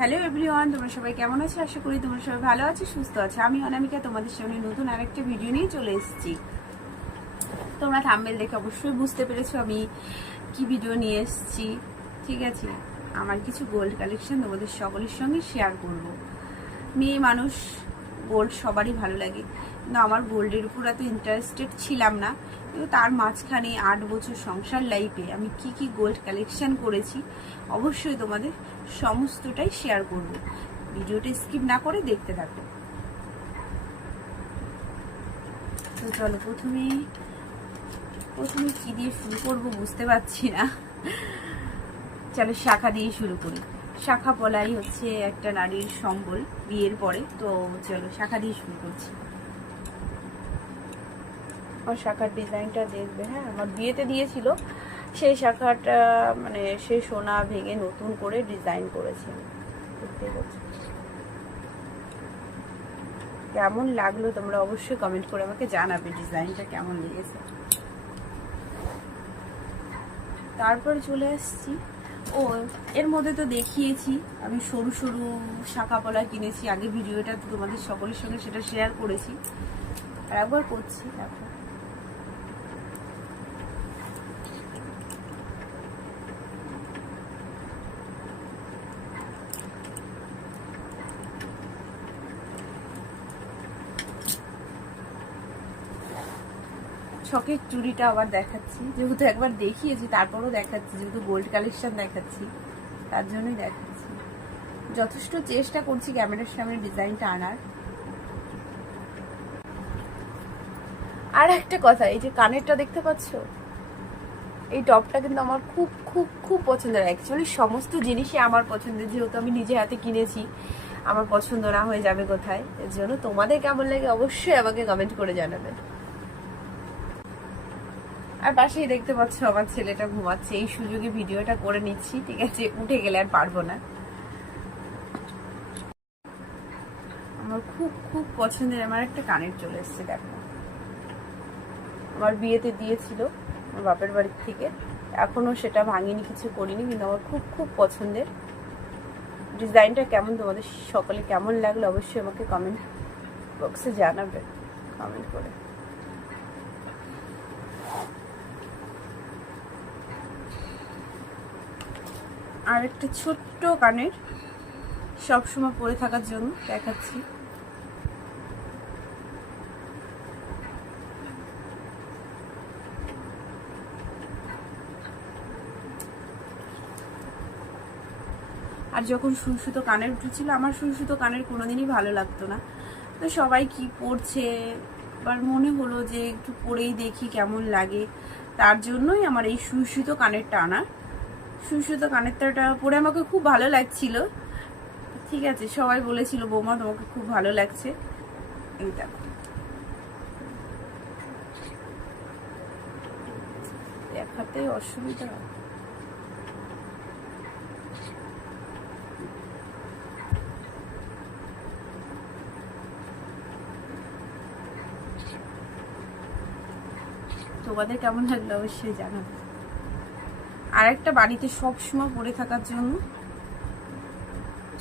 Hello everyone, তোমরা সবাই কেমন আছো? আশা করি তোমরা সবাই ভালো আছো, সুস্থ আছো। আমি অনামিকা তোমাদের সামনে নতুন আরেকটা ভিডিও নিয়ে চলে এসেছি। তোমরা থাম্বনেল দেখে অবশ্যই বুঝতে পেরেছো আমি কি ভিডিও নিয়ে এসেছি। ঠিক আছে, আমার কিছু গোল্ড কালেকশন তোমাদের সকলের সঙ্গে শেয়ার করব। মেয়ে মানুষ, গোল্ড সবারই ভালো লাগে, কিন্তু আমার গোল্ডের উপর এত ইন্টারেস্টেড ছিলাম না। কিন্তু তার মাঝখানে 8 বছর সংসার লাইফে আমি কি গোল্ড কালেকশন করেছি অবশ্যই তোমাদের সমস্তটাই শেয়ার করব। ভিডিওটা স্কিপ না করে দেখতে থাকো। তো চলো, প্রথমে কি দিয়ে শুরু করবো বুঝতে পারছি না। চলো শাখা দিয়ে শুরু করি। শাখা পলাই হচ্ছে একটা নারীর সম্বল বিয়ের পরে। তো চলো শাখা দিয়ে শুরু করছি। আমার শাখার ডিজাইনটা দেখবে। হ্যাঁ, আমার বিয়েতে দিয়েছিল সেই শাখাটা, মানে সেই সোনা ভেঙে নতুন করে ডিজাইন করেছি। দেখতে পাচ্ছি কেমন লাগলো তোমরা অবশ্যই কমেন্ট করে আমাকে জানাবে ডিজাইনটা কেমন লেগেছে। তারপরে চলে আসছি, এর মধ্যে তো দেখিয়েছি আমি সরু সরু শাখা পলা কিনেছি আগে ভিডিওটা, তো তোমাদের সকলের সঙ্গে সেটা শেয়ার করেছি। আর একবার করছি, দেখো শখের চুড়িটা আবার দেখাচ্ছি, যেহেতু একবার দেখিয়েছি তারপরও দেখাচ্ছি, যেহেতু গোল্ড কালেকশন দেখাচ্ছি তার জন্যই দেখাচ্ছি। যথেষ্ট চেষ্টা করছি ক্যামেরার সামনে ডিজাইনটা আনার। আর একটা কথা, এই যে কানেরটা দেখতে পাচ্ছ, এই টপটা কিন্তু আমার খুব খুব খুব পছন্দের। অ্যাকচুয়ালি সমস্ত জিনিসই আমার পছন্দের, যেহেতু আমি নিজে হাতে কিনেছি, আমার পছন্দ না হয়ে যাবে কোথায়। এর জন্য তোমাদের কেমন লাগে অবশ্যই আমাকে কমেন্ট করে জানাবে। আর পাশেই দেখতে পাচ্ছ আমার ছেলেটা ঘুমাচ্ছে, এই সুযোগে ভিডিওটা করে নিচ্ছি। ঠিক আছে, উঠে গেলে আর পারবো না। আমার খুব খুব পছন্দের আমার একটা কানের চলে এসছে, দেখো আমার বিয়েতে দিয়েছিল আমার বাপের বাড়ির থেকে, এখনো সেটা ভাঙিনি, কিছু করিনি, কিন্তু আমার খুব খুব পছন্দের। ডিজাইনটা কেমন, তোমাদের সকলে কেমন লাগলো অবশ্যই আমাকে কমেন্ট বক্সে জানাবে কমেন্ট করে। আর একটা ছোট্ট কানের সবসময় পরে থাকার জন্য দেখাচ্ছি। আর যখন সুতো কানের উঠেছিল, আমার সুতো কানের কোনোদিনই ভালো লাগতো না। তো সবাই কি পরছে, এবার মনে হলো যে একটু পরেই দেখি কেমন লাগে, তার জন্যই আমার এই সুতো কানেরটা আনা। সুতো কানেরটা পরে আমাকে খুব ভালো লাগছিল। ঠিক আছে, সবাই বলেছিল বৌমা তোমাকে খুব ভালো লাগছে। এই দেখো, দেখাতে অসুবিধা। তোমাদের কেমন লাগলো অবশ্যই জানাবে। আর একটা বাড়িতে সবসময় পরে থাকার জন্য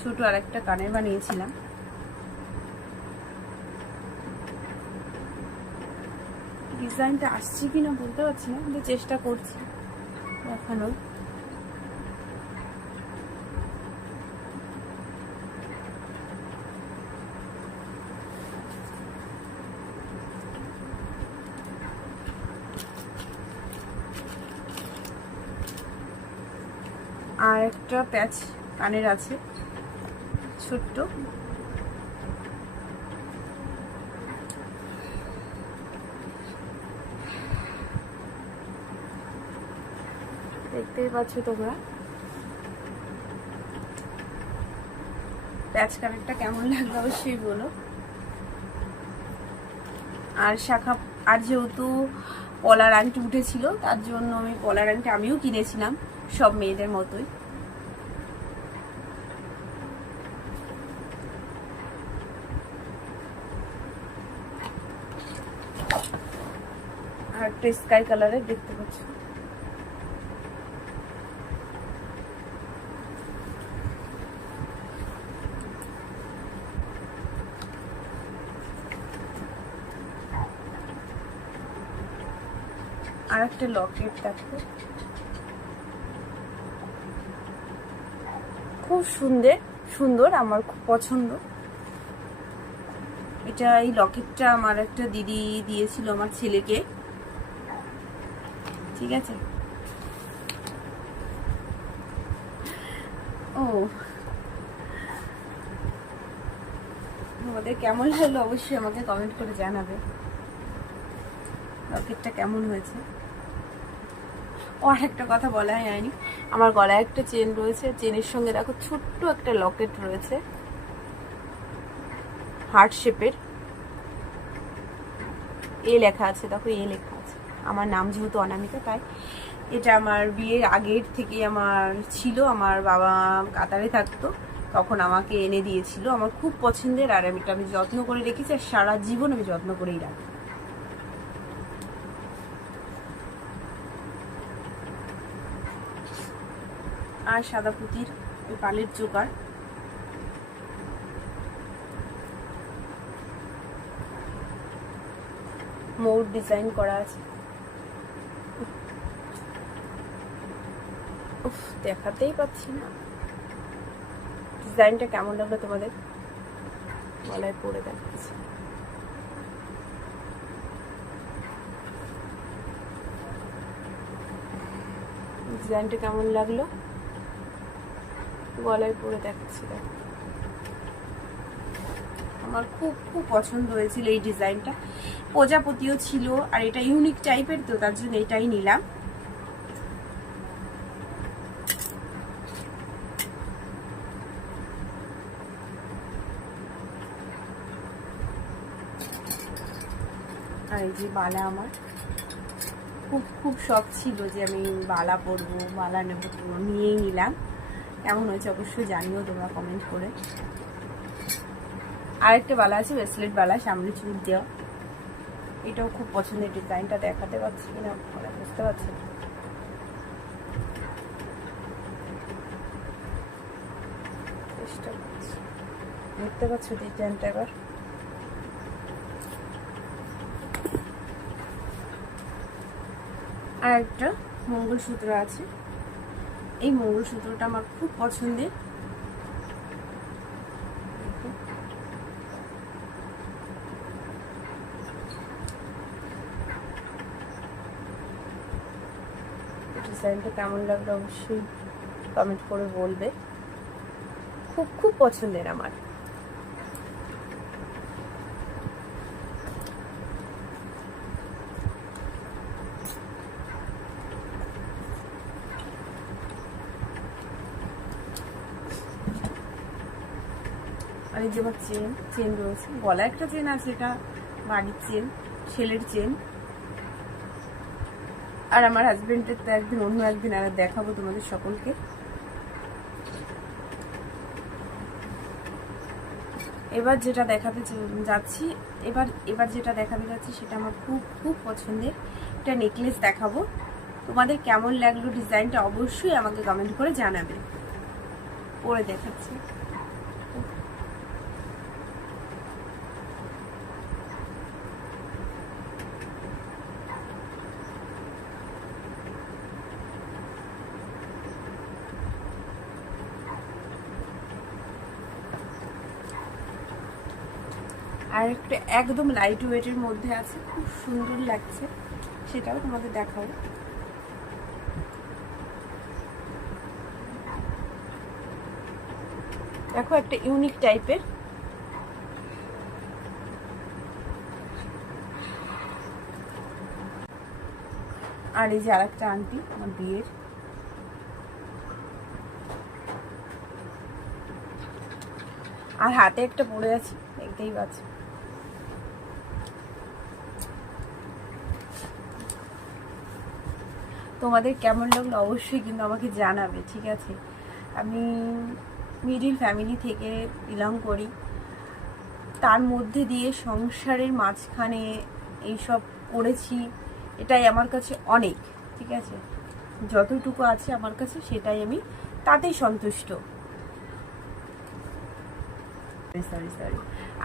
ছোট আর একটা কানের বানিয়েছিলাম। ডিজাইনটা আসছে কিনা বলতে পারছি না, কিন্তু চেষ্টা করছি দেখানোর। আর একটা প্যাচ কানের আছে ছোট্ট, দেখতেই পাচ্ছ তোমরা। প্যাচ কানেরটা কেমন লাগলো অবশ্যই বলো। আর শাখা, আর যেহেতু পলার আংটি উঠেছিল তার জন্য আমি পলার আংটি আমিও কিনেছিলাম সব মেয়েদের মতোই। আর একটা স্কাই কালারের দেখতে পাচ্ছ। আর একটা লকেট দেখো, খুব সুন্দর সুন্দর, আমার খুব পছন্দ এটা। এই লকেটটা আমার একটা দিদি দিয়েছিল আমার ছেলেকে, ঠিক আছে। ও তোমাদের কেমন লাগলো অবশ্যই আমাকে কমেন্ট করে জানাবে লকেটটা কেমন হয়েছে। ও আর একটা কথা বলা হয়নি, আমার গলায় একটা চেন রয়েছে, চেনের সঙ্গে দেখো ছোট্ট একটা লকেট রয়েছে হার্ট শেপের, এ লেখা আছে, দেখো এ লেখা আছে। আমার নাম যেহেতু অনামিকা, তাই এটা আমার বিয়ের আগের থেকে আমার ছিল। আমার বাবা কাতারে থাকতো, তখন আমাকে এনে দিয়েছিল। আমার খুব পছন্দের, আর আমি যত্ন করে রেখেছি, আর সারা জীবন আমি যত্ন করেই রাখি। আর সাদা পুঁতির ওই পালের চোকার, ময়ূর ডিজাইন করা আছে। উফ, দেখাতেই পাচ্ছি না। ডিজাইনটা কেমন লাগলো তোমাদের, গলায় পরে দেখাচ্ছি। ডিজাইনটা কেমন লাগলো গলায় পরে দেখাচ্ছি। দেখো আমার খুব খুব পছন্দ হয়েছিল এই ডিজাইনটা, প্রজাপতিও ছিল, আর এটা ইউনিক টাইপের, তো তার জন্য এটাই নিলাম। আর এই যে বালা, আমার খুব খুব শখ ছিল যে আমি বালা পরবো, বালা নেবো, তো নিয়েই নিলাম। কেমন হয়েছে অবশ্যই জানিও তোমরা কমেন্ট করে। আরেকটা বালা আছে, ব্রেসলেট বালা, সামনে চুল দেওয়া, এটাও খুব পছন্দের। ডিজাইনটা দেখাতে পারছি কিনা বুঝতে পারছি, চেষ্টা করছি। দেখতে পাচ্ছ ডিজাইনটা এবার? আর একটা মঙ্গলসূত্র আছে, এই মঙ্গলসূত্রটা আমার খুব পছন্দের। ডিজাইনটা কেমন লাগলো অবশ্যই কমেন্ট করে বলবে, খুব খুব পছন্দের আমার। আর এই যে আমার চেন রয়েছে, গলা একটা চেন আছে, এটা বাড়ির চেন, ছেলের চেন। আর আমার হাজবেন্ডের তো একদিন অন্য একদিন আর দেখাবো তোমাদের সকলকে। এবার যেটা দেখাতে যাচ্ছি, এবার যেটা দেখাতে যাচ্ছি সেটা আমার খুব খুব পছন্দের। এটা নেকলেস দেখাবো, তোমাদের কেমন লাগলো ডিজাইনটা অবশ্যই আমাকে কমেন্ট করে জানাবে। পরে দেখাচ্ছি। আর একটা একদম লাইট ওয়েটের মধ্যে আছে, খুব সুন্দর লাগছে, সেটাও তোমাদের দেখাবো। দেখো একটা ইউনিক টাইপের। আর এই যে আরেকটা আংটি আমার বিয়ের, আর হাতে একটা পরে আছে, দেখতেই পাচ্ছ। তোমাদের কেমন লাগলো অবশ্যই কিন্তু আমাকে জানাবে, ঠিক আছে। আমি মিডিল ফ্যামিলি থেকে বিলং করি, তার মধ্যে দিয়ে সংসারের মাঝখানে এইসব করেছি, এটাই আমার কাছে অনেক, ঠিক আছে। যতটুকু আছে আমার কাছে সেটাই আমি তাতেই সন্তুষ্ট। Sorry sorry.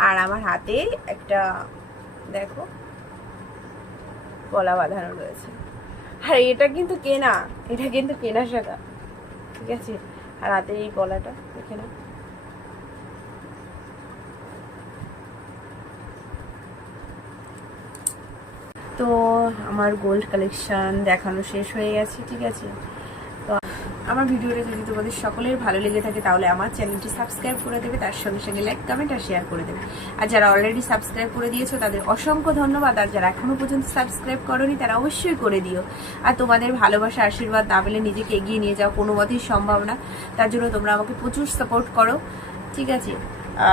আর আমার হাতে একটা দেখো গলা বাঁধানো রয়েছে, আর এটা কিন্তু কেনা, এটা কিন্তু কেনা শাখা, ঠিক আছে। আর হাতে এই গলাটা দেখে না, তো আমার গোল্ড কালেকশন দেখানো শেষ হয়ে গেছে, ঠিক আছে। তো আমার ভিডিওটা যদি তোমাদের সকলের ভালো লেগে থাকে তাহলে আমার চ্যানেলটি সাবস্ক্রাইব করে দেবে, তার সঙ্গে সঙ্গে লাইক কমেন্ট আর শেয়ার করে দেবে। আর যারা অলরেডি সাবস্ক্রাইব করে দিয়েছো তাদের অসংখ্য ধন্যবাদ, আর যারা এখনো পর্যন্ত সাবস্ক্রাইব করোনি তারা অবশ্যই করে দিও। আর তোমাদের ভালোবাসা আশীর্বাদ না পেলে নিজেকে এগিয়ে নিয়ে যাও কোনো মতেই সম্ভব না, তার জন্য তোমরা আমাকে প্রচুর সাপোর্ট করো, ঠিক আছে।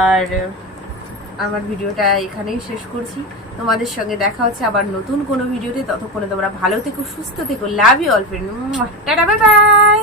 আর আমার ভিডিওটা এখানেই শেষ করছি, তোমাদের সঙ্গে দেখা হচ্ছে আবার নতুন কোনো ভিডিওতে। ততক্ষণে তোমরা ভালো থেকো, সুস্থ থেকো, love you all friend, tata bye by.